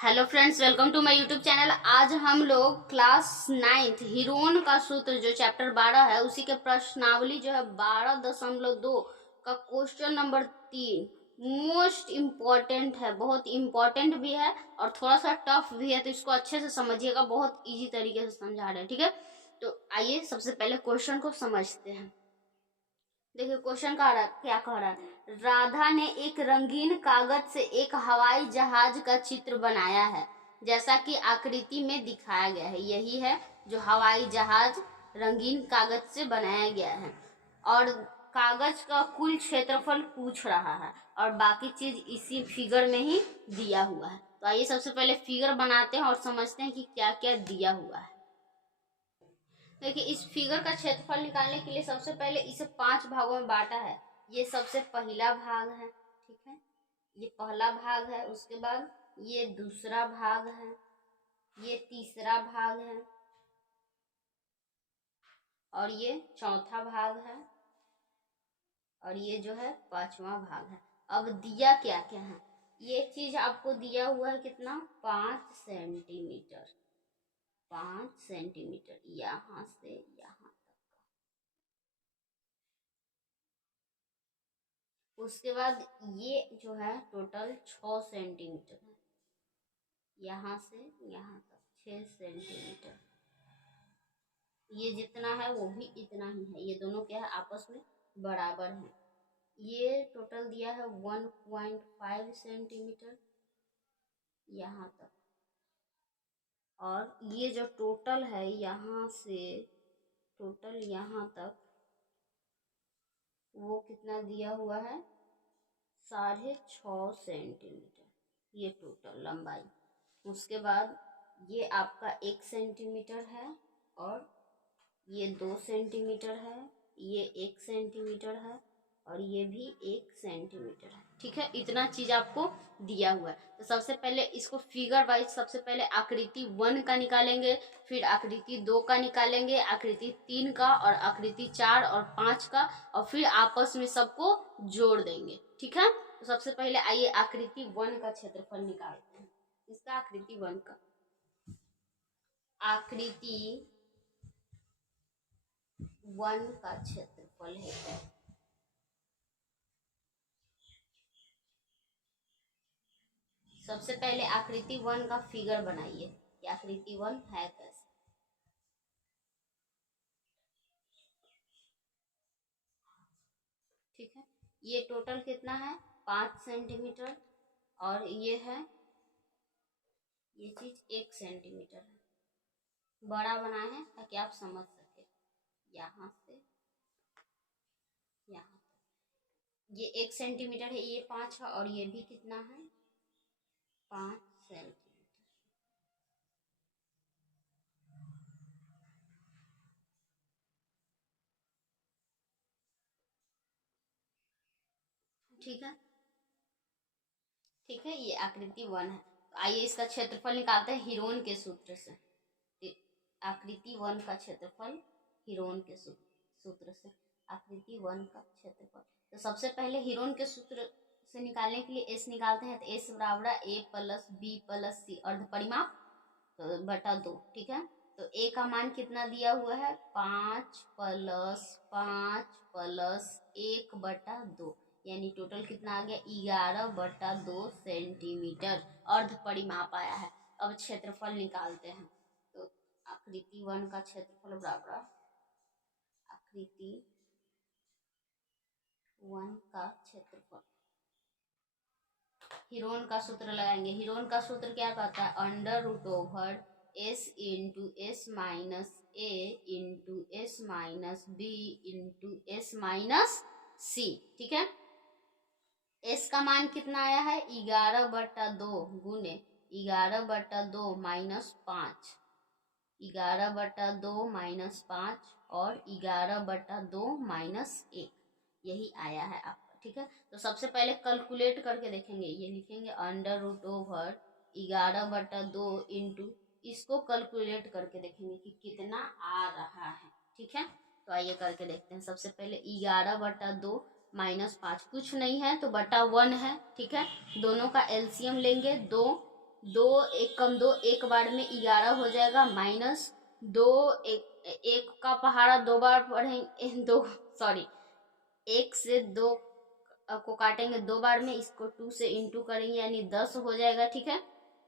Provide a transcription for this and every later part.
Hello friends, welcome to my YouTube channel. आज हम लोग क्लास 9th हीरोन का सूत्र जो चैप्टर 12 है उसी के प्रश्नावली जो है 12.2 का क्वेश्चन नंबर 3 मोस्ट इम्पॉर्टेंट है। बहुत इम्पॉर्टेंट भी है और थोड़ा सा टफ भी है, तो इसको अच्छे से समझिएगा। बहुत इजी तरीके से समझा रहे हैं, ठीक है। तो आइए सबसे पहले क्वेश्चन को समझते हैं। देखिए क्वेश्चन क्या कह रहा है। राधा ने एक रंगीन कागज से एक हवाई जहाज का चित्र बनाया है, जैसा कि आकृति में दिखाया गया है। यही है जो हवाई जहाज रंगीन कागज से बनाया गया है। और कागज का कुल क्षेत्रफल पूछ रहा है और बाकी चीज इसी फिगर में ही दिया हुआ है। तो आइए सबसे पहले फिगर बनाते हैं और समझते हैं कि क्या क्या दिया हुआ है। देखिए इस फिगर का क्षेत्रफल निकालने के लिए सबसे पहले इसे 5 भागों में बांटा है। ये सबसे पहला भाग है, ठीक है। ये पहला भाग है, उसके बाद ये दूसरा भाग है, ये तीसरा भाग है और ये चौथा भाग है और ये जो है 5वां भाग है। अब दिया क्या क्या है, ये चीज आपको दिया हुआ है कितना, 5 सेंटीमीटर। 5 सेंटीमीटर यहाँ से यहाँ। उसके बाद ये जो है टोटल 6 सेंटीमीटर है, यहाँ से यहाँ तक 6 सेंटीमीटर। ये जितना है वो भी इतना ही है, ये दोनों क्या है आपस में बराबर हैं। ये टोटल दिया है 1.5 सेंटीमीटर यहाँ तक। और ये जो टोटल है यहाँ से टोटल यहाँ तक वो कितना दिया हुआ है, 6.5 सेंटीमीटर ये टोटल लंबाई। उसके बाद ये आपका 1 सेंटीमीटर है और ये 2 सेंटीमीटर है, ये 1 सेंटीमीटर है और ये भी 1 सेंटीमीटर है, ठीक है। इतना चीज आपको दिया हुआ है। तो सबसे पहले इसको फिगर वाइज सबसे पहले आकृति 1 का निकालेंगे, फिर आकृति 2 का निकालेंगे, आकृति 3 का और आकृति 4 और 5 का, और फिर आपस में सबको जोड़ देंगे, ठीक है। तो सबसे पहले आइए आकृति 1 का क्षेत्रफल निकालते हैं। इसका आकृति 1 का आकृति 1 का क्षेत्रफल है। सबसे पहले आकृति 1 का फिगर बनाइए कि आकृति 1 है कैसे। ठीक है, ये टोटल कितना है, 5 सेंटीमीटर और ये है ये चीज 1 सेंटीमीटर है। बड़ा बनाए हैं ताकि आप समझ सके। यहाँ से यहाँ ये 1 सेंटीमीटर है, ये 5 है और ये भी कितना है, 5 सेंटीमीटर। ठीक है, ठीक है, ये आकृति 1 है। तो आइए इसका क्षेत्रफल निकालते हैं हीरोन के सूत्र से। आकृति 1 का क्षेत्रफल हीरोन के सूत्र से। आकृति 1 का क्षेत्रफल, तो सबसे पहले हीरोन के सूत्र से निकालने के लिए एस निकालते हैं। तो एस बराबर ए प्लस बी प्लस सी अर्ध परिमाप तो बटा 2, ठीक है। तो ए का मान कितना दिया हुआ है, 5 प्लस 5 प्लस 1 बटा 2, यानी टोटल कितना आ गया, 11/2 सेंटीमीटर अर्ध परिमाप आया है। अब क्षेत्रफल निकालते हैं। तो आकृति 1 का क्षेत्रफल बराबर आकृति 1 का क्षेत्रफल, हीरोन का सूत्र लगाएंगे। हीरोन का सूत्र क्या कहता है, under root over S into S minus A into S minus B into S minus C, ठीक है। एस का मान कितना आया है, 11/2 गुने 11/2 माइनस 5, 11/2 माइनस 5 और 11/2 माइनस 1, यही आया है आपका, ठीक है। तो सबसे पहले कैलकुलेट करके देखेंगे। ये लिखेंगे अंडर रूट ओवर 11/2 इंटू, इसको कैलकुलेट करके देखेंगे कि कितना आ रहा है, ठीक है। तो आइए करके देखते हैं। सबसे पहले 11/2 माइनस 5 कुछ नहीं है तो बटा 1 है, ठीक है। दोनों का एलसीएम लेंगे, 2 दो एक कम दो एक बार में 11 हो जाएगा, माइनस दो एक का पहाड़ा दो बार पढ़ेंगे दो सॉरी एक से दो को काटेंगे दो बार में, इसको 2 से इंटू करेंगे यानी 10 हो जाएगा। ठीक है,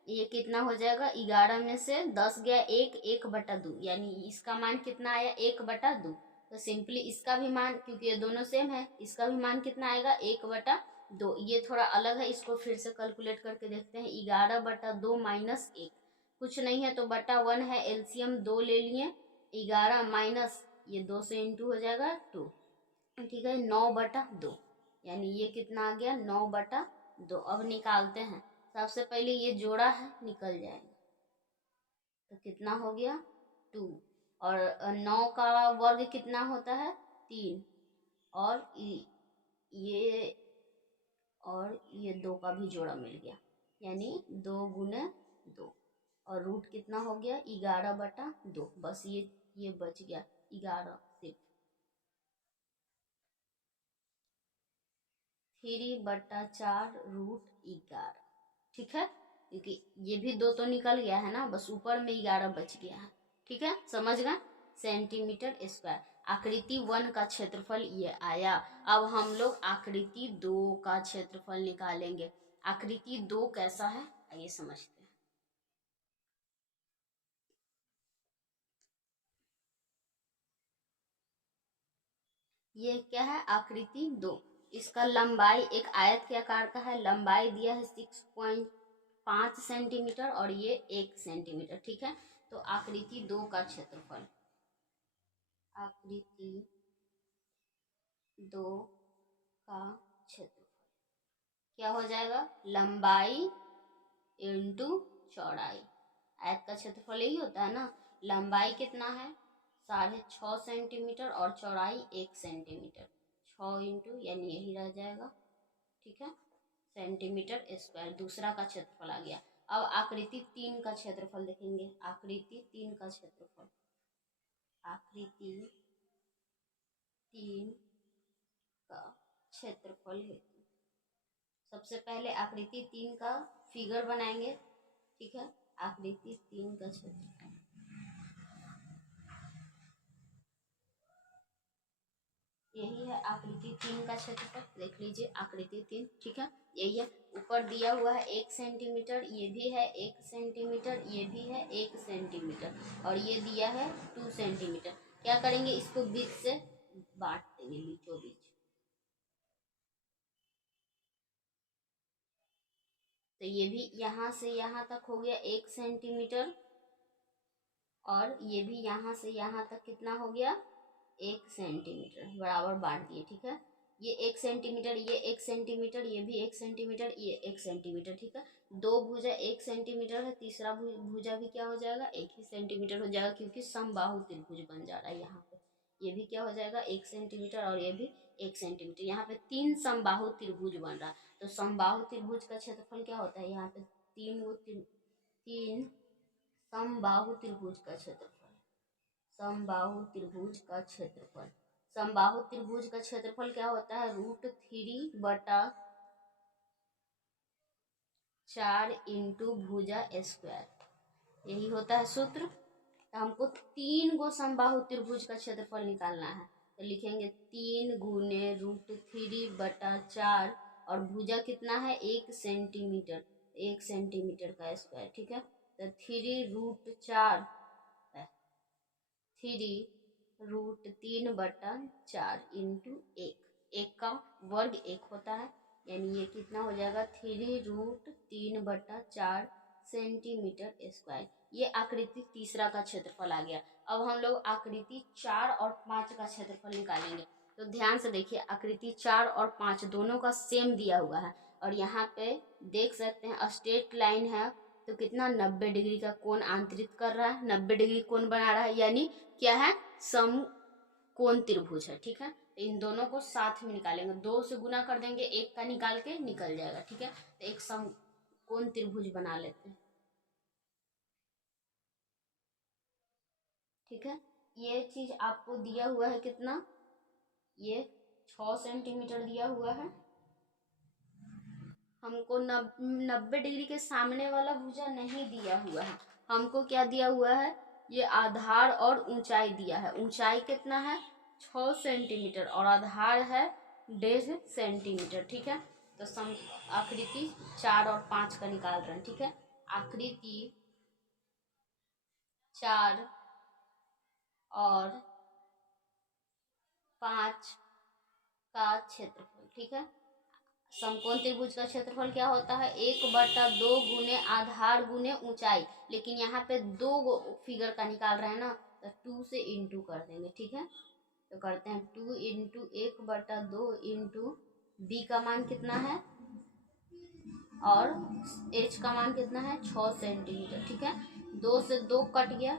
ये कितना हो जाएगा, 11 में से 10 गया एक, 1/2 यानी इसका मान कितना आया, 1/2। तो सिंपली इसका भी मान, क्योंकि ये दोनों सेम है, इसका भी मान कितना आएगा, 1/2। ये थोड़ा अलग है, इसको फिर से कैलकुलेट करके देखते हैं। 11/2 माइनस 1 कुछ नहीं है तो बटा 1 है, एलसीएम 2 ले लिए, 11 माइनस ये 2 से इंटू हो जाएगा 2। ठीक है, 9/2 यानी ये कितना आ गया, 9/2। अब निकालते हैं, सबसे पहले ये जोड़ा है, निकल जाएगा तो कितना हो गया 2। और 9 का वर्ग कितना होता है, 3। और ये और ये 2 का भी जोड़ा मिल गया यानी 2 × 2। और रूट कितना हो गया, 11/2। बस ये बच गया 11 सिर्फ, 3/4 √11। ठीक है, क्योंकि ये भी 2 तो निकल गया है ना, बस ऊपर में 11 बच गया है। ठीक है, समझ गए, सेंटीमीटर स्क्वायर। आकृति 1 का क्षेत्रफल ये आया। अब हम लोग आकृति 2 का क्षेत्रफल निकालेंगे। आकृति 2 कैसा है आइए समझते हैं। ये क्या है, आकृति 2। इसका लंबाई एक आयत के आकार का है, लंबाई दिया है 6.5 सेंटीमीटर और ये 1 सेंटीमीटर। ठीक है, तो आकृति 2 का क्षेत्रफल, आकृति 2 का क्षेत्रफल क्या हो जाएगा, लंबाई इंटू चौड़ाई। आयत का क्षेत्रफल यही होता है ना, लंबाई कितना है 6.5 सेंटीमीटर और चौड़ाई 1 सेंटीमीटर, 6 इंटू यानी यही रह जाएगा। ठीक है, सेंटीमीटर स्क्वायर दूसरा का क्षेत्रफल आ गया। अब आकृति 3 का क्षेत्रफल देखेंगे। आकृति 3 का क्षेत्रफल, आकृति 3 का क्षेत्रफल हेतु सबसे पहले आकृति 3 का फिगर बनाएंगे। ठीक है, आकृति 3 का क्षेत्रफल, यही है आकृति 3 का क्षेत्रफल। देख लीजिए आकृति 3, ठीक है, यही है। ऊपर दिया हुआ है 1 सेंटीमीटर, ये भी है 1 सेंटीमीटर, ये भी है 1 सेंटीमीटर और ये दिया है 2 सेंटीमीटर। क्या करेंगे, इसको बीच से बांट देंगे, बीचों बीच। तो ये भी यहाँ से यहाँ तक हो गया 1 सेंटीमीटर और ये भी यहाँ से यहाँ तक कितना हो गया, 1 सेंटीमीटर, बराबर बांट दिए। ठीक है, ये 1 सेंटीमीटर, ये 1 सेंटीमीटर, ये भी 1 सेंटीमीटर, ये 1 सेंटीमीटर। ठीक है, दो भुजा 1 सेंटीमीटर है, तीसरा भुजा भी क्या हो जाएगा, 1 ही सेंटीमीटर हो जाएगा, क्योंकि समबाहु त्रिभुज बन जा रहा है यहाँ पे। ये भी क्या हो जाएगा, 1 सेंटीमीटर और ये भी 1 सेंटीमीटर। यहाँ पे 3 समबाहु त्रिभुज बन रहा है। तो समबाहु त्रिभुज का क्षेत्रफल क्या होता है, यहाँ पे 3 समबाहु त्रिभुज का क्षेत्रफल, समबाहु त्रिभुज का क्षेत्रफल, समबाहु त्रिभुज का क्षेत्रफल क्या होता है, √3/4 इंटू भुजा स्क्वायर, यही होता है सूत्र। तो हमको 3 गो समबाहु त्रिभुज का क्षेत्रफल निकालना है, तो लिखेंगे 3 गुने √3/4 और भुजा कितना है, 1 सेंटीमीटर, 1 सेंटीमीटर का स्क्वायर। ठीक है, तो 3√3/4 इंटू 1 का वर्ग 1 होता है, यानी ये कितना हो जाएगा, 3√3/4 सेंटीमीटर स्क्वायर। ये आकृति तीसरा का क्षेत्रफल आ गया। अब हम लोग आकृति 4 और 5 का क्षेत्रफल निकालेंगे। तो ध्यान से देखिए, आकृति 4 और 5 दोनों का सेम दिया हुआ है और यहाँ पे देख सकते हैं स्ट्रेट लाइन है, तो कितना 90 डिग्री का कोण आंतरित कर रहा है, 90 डिग्री कोण बना रहा है, यानी क्या है, समकोण त्रिभुज है। ठीक है, तो इन दोनों को साथ में निकालेंगे, 2 से गुना कर देंगे, 1 का निकाल के निकल जाएगा। ठीक है, तो एक समकोण त्रिभुज बना लेते हैं। ठीक है, ये चीज आपको दिया हुआ है कितना, ये 6 सेंटीमीटर दिया हुआ है हमको 90 डिग्री के सामने वाला भुजा नहीं दिया हुआ है, हमको क्या दिया हुआ है, ये आधार और ऊंचाई दिया है। ऊंचाई कितना है 6 सेंटीमीटर और आधार है 1.5 सेंटीमीटर। ठीक है, तो सम आकृति 4 और 5 का निकाल रहे हैं। ठीक है, आकृति 4 और 5 का क्षेत्रफल। ठीक है, समकोण त्रिभुज का क्षेत्रफल क्या होता है, 1/2 गुने आधार गुने ऊंचाई, लेकिन यहाँ पे 2 फिगर का निकाल रहे हैं ना, तो 2 से इंटू कर देंगे। ठीक है, तो करते हैं 2 इंटू 1/2 इंटू बी का मान कितना है और एच का मान कितना है 6 सेंटीमीटर। ठीक है, 2 से 2 कट गया,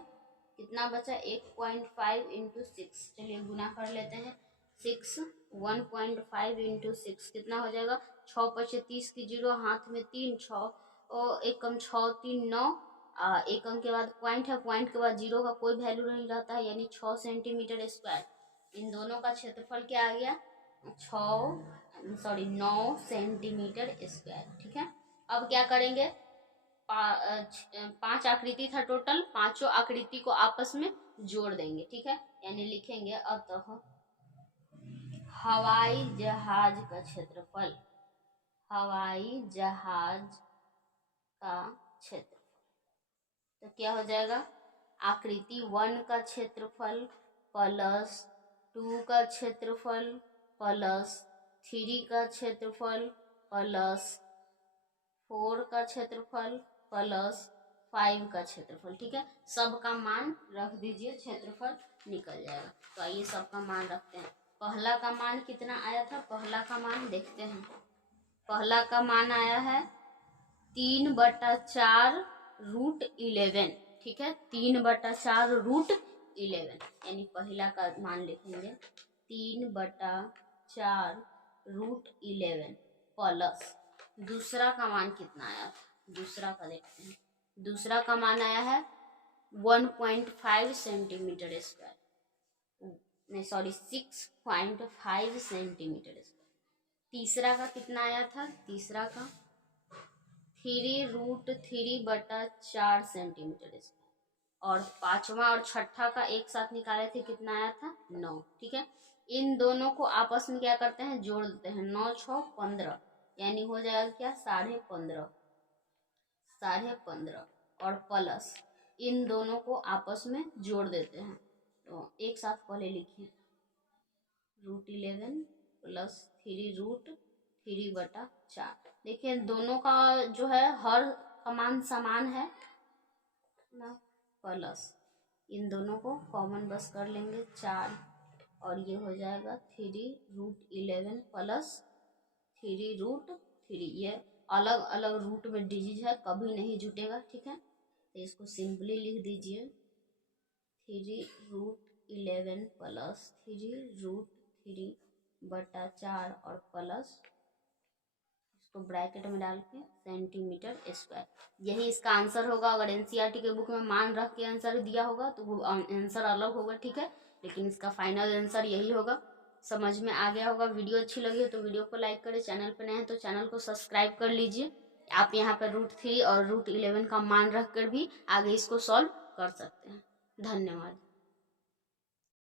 कितना बचा 1.5 इंटू 6। चलिए गुना कर लेते हैं, 1.5 इंटू 6 कितना हो जाएगा, 6 पचे 30 की 0, हाथ में 3, 6 और 1 कम 6 3 9, 1 अंक के बाद पॉइंट है, पॉइंट के बाद 0 का कोई वैल्यू नहीं रहता है, यानी 6 सेंटीमीटर स्क्वायर। इन दोनों का क्षेत्रफल क्या आ गया 9 सेंटीमीटर स्क्वायर। ठीक है, अब क्या करेंगे, 5 आकृति था टोटल, पांचों आकृति को आपस में जोड़ देंगे। ठीक है, यानी लिखेंगे अतः हवाई जहाज का क्षेत्रफल, हवाई जहाज का क्षेत्रफल, तो क्या हो जाएगा, आकृति 1 का क्षेत्रफल प्लस 2 का क्षेत्रफल प्लस 3 का क्षेत्रफल प्लस 4 का क्षेत्रफल प्लस 5 का क्षेत्रफल। ठीक है, सबका मान रख दीजिए, क्षेत्रफल निकल जाएगा। तो आइए सबका मान रखते हैं। पहला का मान कितना आया था, पहला का मान देखते हैं। पहला का मान आया है 3/4 रूट 11। ठीक है, 3/4 रूट 11, यानी पहला का मान लिखेंगे 3/4 रूट 11 प्लस दूसरा का मान कितना आया, दूसरा का देखते हैं। दूसरा का मान आया है 1.5 सेंटीमीटर स्क्वायर, नहीं सॉरी 6.5 सेंटीमीटर स्क्वायर। तीसरा का कितना आया था, तीसरा का 3√3/4 सेंटीमीटर स्क्वायर, और पांचवा और छठा का एक साथ निकाले थे, कितना आया था 9। ठीक है, इन दोनों को आपस में क्या करते हैं, जोड़ देते हैं, 9 6 15, यानी हो जाएगा क्या 15.5 और प्लस इन दोनों को आपस में जोड़ देते हैं। तो एक साथ पहले लिखिए, √11 प्लस 3√3/4। देखिए दोनों का जो है हर का मान समान है ना, प्लस इन दोनों को कॉमन बस कर लेंगे 4, और ये हो जाएगा 3√11 प्लस 3√3। ये अलग अलग रूट में डिजिट है, कभी नहीं जुटेगा। ठीक है, तो इसको सिंपली लिख दीजिए 3√11 प्लस 3√3/4 और प्लस इसको ब्रैकेट में डाल के सेंटीमीटर स्क्वायर। यही इसका आंसर होगा। अगर एनसीईआरटी के बुक में मान रख के आंसर दिया होगा तो वो आंसर अलग होगा। ठीक है, लेकिन इसका फाइनल आंसर यही होगा। समझ में आ गया होगा। वीडियो अच्छी लगी है तो वीडियो को लाइक करें, चैनल पर नए हैं तो चैनल को सब्सक्राइब कर लीजिए। आप यहाँ पर √3 और √11 का मान रख कर भी आगे इसको सॉल्व कर सकते हैं। धन्यवाद।